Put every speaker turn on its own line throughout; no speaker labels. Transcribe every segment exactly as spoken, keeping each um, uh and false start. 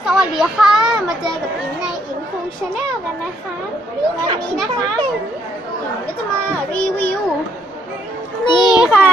วัสดีค่ะมาเจอกับอิงในอิงฟูชาแนลกันนะคะวันนี้นะคะอิงก็จะมารีวิวนี่ค่ะ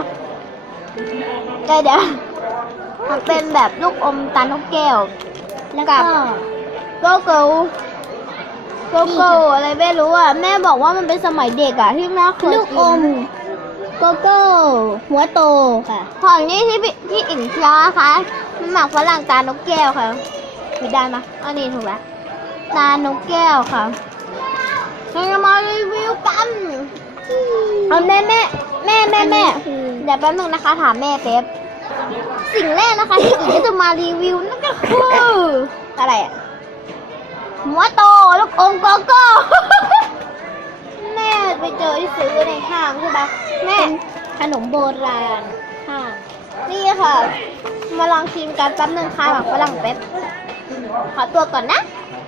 เดี๋ยวเดี๋ยวมันเป็นแบบลูกอมตาลนกแก้วกับโกโก้โกโก้อะไรไม่รู้อ่ะแม่บอกว่ามันเป็นสมัยเด็กอ่ะที่แม่เคยกินลูกอมโกโก้หัวโตค่ะของนี้ที่ที่อิงเคี้ยวนะคะมันหมักฝรั่งตาลนกแก้วค่ะผิดได้ไหมอันนี้ถูกแล้วตาลนกแก้วค่ะเราจะมารีวิวกันเอาแม่แม่แม่แม่แม่เดี๋ยวแป๊บนึงนะคะถามแม่แป๊บสิ่งแรกนะคะที่อิงจะมารีวิวนั่นก็คืออะไรอ่ะหัวโตลูกอมโกโก้แม่ไปเจอที่ซื้อในห้างใช่ปะแม่ขนมโบราณค่ะนี่ค่ะมาลองชิมกันแป๊บนึงค่ะหมักฝรั่งแป๊บขอตัวก่อนนะ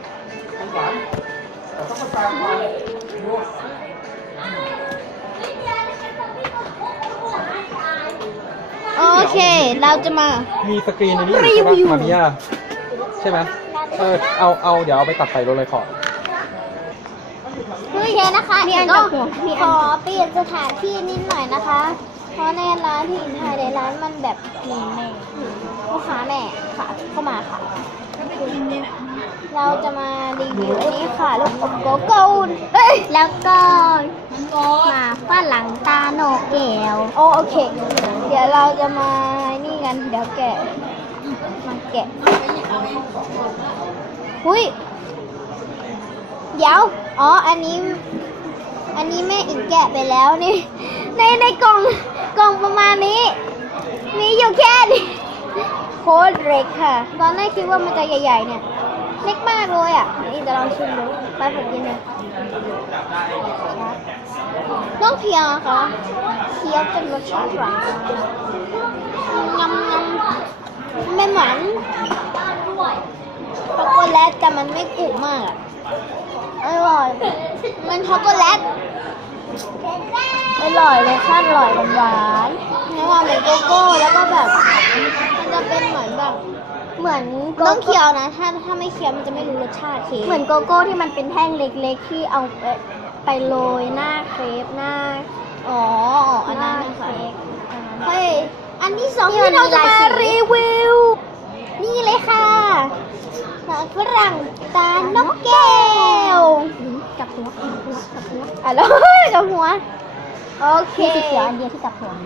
โอเคเราจะมา
มีสกรีนในนี้ใช่ปะมามิยาใช่ไหมเออเอาเอาเดี๋ยวเอาไปตัดใส่รถเลยขอ
โอเคนะคะเดี๋ยวก็ขอเปลี่ยนสถานที่นิดหน่อยนะคะเพราะในร้านที่อินไทยในร้านมันแบบมีแม่ลูกค้าแม่ค่ะเข้ามาค่ะเราจะมารีวิวอันนี้ค่ะลูกอมโกโก้แล้วก็มาฝรั่งตาโนแก้วโอโอเคเดี๋ยวเราจะมานี่กันเดี๋ยวแกะมาแกะหุ้ยเดี๋ยวอ๋ออันนี้อันนี้แม่อิงแกะไปแล้วนี่ในในกล่องกล่องประมาณนี้มีอยู่แค่นี้โคตรเล็กค่ะตอนแรกคิดว่ามันจะใหญ่ๆเนี่ยเล็กมากเลยอ่ะอิงจะลองชิมดูไปผมกินเลยต้องเคี้ยวนะคะเคี้ยวจนรสชาติหวานยำยำไม่เหมือนช็อกโกแลตแต่มันไม่กรุบมากอร่อยมันช็อกโกแลตอร่อยเลยค่ะอร่อยหวานๆแล้วว่าเหมือนโกโก้แล้วก็แบบมันจะเป็นเหมือนแบบเหมือนต้องเคี้ยวนะถ้าถ้าไม่เคี้ยวมันจะไม่รู้รสชาติเค้กเหมือนโกโก้ที่มันเป็นแท่งเล็กๆที่เอาไปไปโรยหน้าเครปหน้าอ๋ออันนั้นนะคะเฮ้ยอันที่สองที่เราจะมารีวิวนี่เลยค่ะฝรั่งตาลนกแก้วกับหัวกับหัวอ่ะแล้วกับหัวโอเคสีเขียวอันเดียวที่กับหัว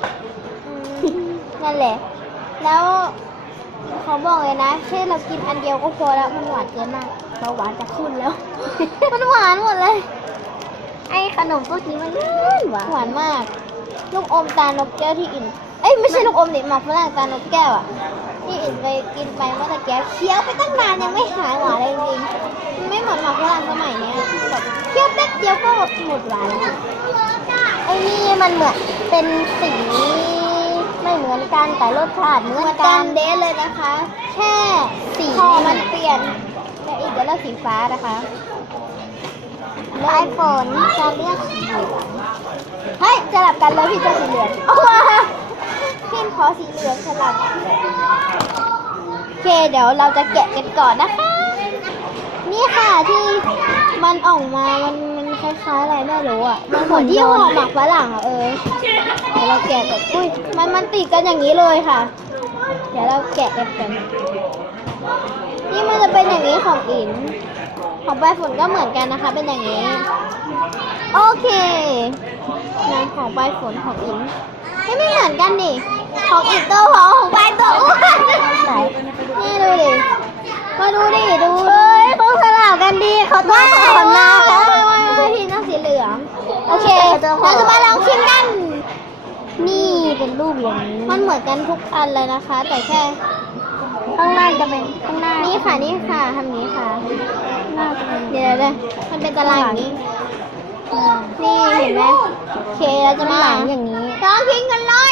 นั่นแหละแล้วเขาบอกเลยนะแค่เรากินอันเดียวก็พอแล้วมันหวานเกินมากเบาหวานจะขึ้นแล้วมันหวานหมดเลยไอ้ขนมพวกนี้มันหวานหวานมากลูกอมตาลนกแก้วที่อินเอ้ยไม่ใช่ลูกอมดิหมักฝรั่งตาลนกแก้วอ่ะที่อินไปกินไปเมื่อตะกี้เคี้ยวไปตั้งนานยังไม่หายหวานเลยจริงๆไม่เหมือนหมักฝรั่งสมัยนี้แบบเคี้ยวแป๊บเดียวก็หมดหวานไอ้นี่มันเหมือนเป็นสีไม่เหมือนกันแต่รสชาติเหมือนกันเด้เลยนะคะแค่สีพอมันเปลี่ยนแต่อีกจะเลือกสีฟ้านะคะไอโฟนจะเลือกสีเหลืองเฮ้ยสลับกันเลยพี่จะสีเหลืองโอ้โหพี่ขอสีเหลืองสลับโอเคเดี๋ยวเราจะแกะกันก่อนนะคะนี่ค่ะที่มันออกมามันมันคล้ายๆอะไรไม่รู้อ่ะมันเหมือนที่ห่อหมักฝรั่งอ่ะเออเดี๋ยวเราแกะกันอุ้ยมันมันติดกันอย่างนี้เลยค่ะเดี๋ยวเราแกะกันกันนี่มันจะเป็นอย่างนี้ของอินของใบฝนก็เหมือนกันนะคะเป็นอย่างนี้โอเคงานของใบฝนของอินไม่ไม่เหมือนกันดิของอินตัวหอมของใบตัวอ้วนไหนนี่ดูดิมาดูดิดูเอ้ยต้องสลับกันดีเขาต้องสลับนะพี่น้องสีเหลืองโอเคเราจะมาลองชิมกันนี่เป็นรูปอย่างนี้มันเหมือนกันทุกอันเลยนะคะแต่แค่ข้างล่างจะเป็นข้างหน้านี่ค่ะนี่ค่ะทำนี้ค่ะเดี๋ยวเดี๋ยวมันเป็นตารางอย่างนี้นี่เห็นไหมโอเคเราจะมาหลังอย่างนี้ลองทิ้งกันเลย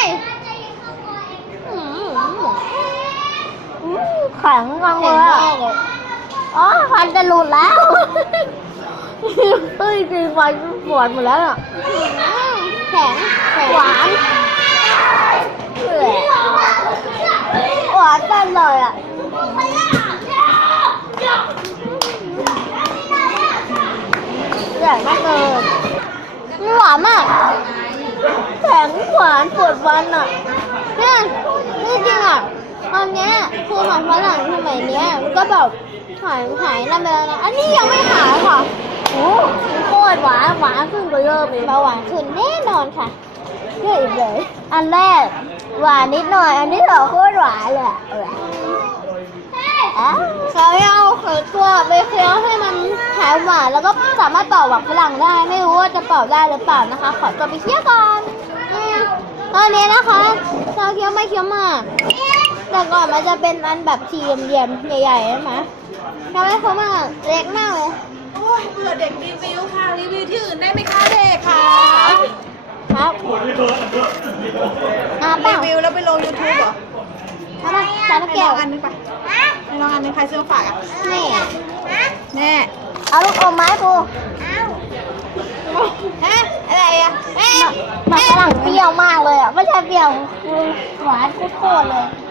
แข็งจังเลยอ๋อฟันจะหลุดแล้วเฮ้ยจริงฟันปวดหมดแล้วอ่ะแข็งหวานหวานจังเลยอ่ะข็งหวานปวดฟันอ่ะเนี่ยจริงๆอ่ะตอนเนี้ยคือหมันฝรั่งสมัยเนี้ยมันก็แบบหายหายนั่นไปแล้วนะอันนี้ยังไม่หายค่ะโอ้โคตรหวานหวานขึ้นกว่าเดิมอีกเบาหวานขึ้นแน่นอนค่ะเยอะอีกเลยอันแรกหวานนิดหน่อยอันที่สองโคตรหวานเลยอะเขาเอาเขือตัวไปเคี้ยวให้มันหายหวานแล้วก็สามารถเป่าหมักฝรั่งได้ไม่รู้ว่าจะเป่าได้หรือเปล่านะคะ ขอตัวไปเคี้ยวก่อนอืมตอนนี้นะคะเราเคี้ยวไม่เคี้ยวมากแต่ก่อนมันจะเป็นอันแบบสี่เหลี่ยมๆใหญ่ๆใช่ไหมเราไม่เคี้ยวมากเล็กมากเลย
โอ้ยเบื่อเด็กรีวิวค่ะ รีวิวที่อื่นได้ไหมคะเด็กค่ะ
ครับอ่าเป
รี
ล่า
วิวแล้วไปลงยูทูบเหรอ
เอาไปจาน
ให้
แก้
ล
ว
องอันนึงไปให้ลองอันนึงใครซื้อมาฝากอ่ะ
นี่
แน่
เอาลูกอมไม้ปู
ฮะอะไรอ่ะแม่
หมักฝรั่งเปรี้ยวมากเลยอ่ะไม่ใช่เปรี้ยวคือหวานโคตรๆเลย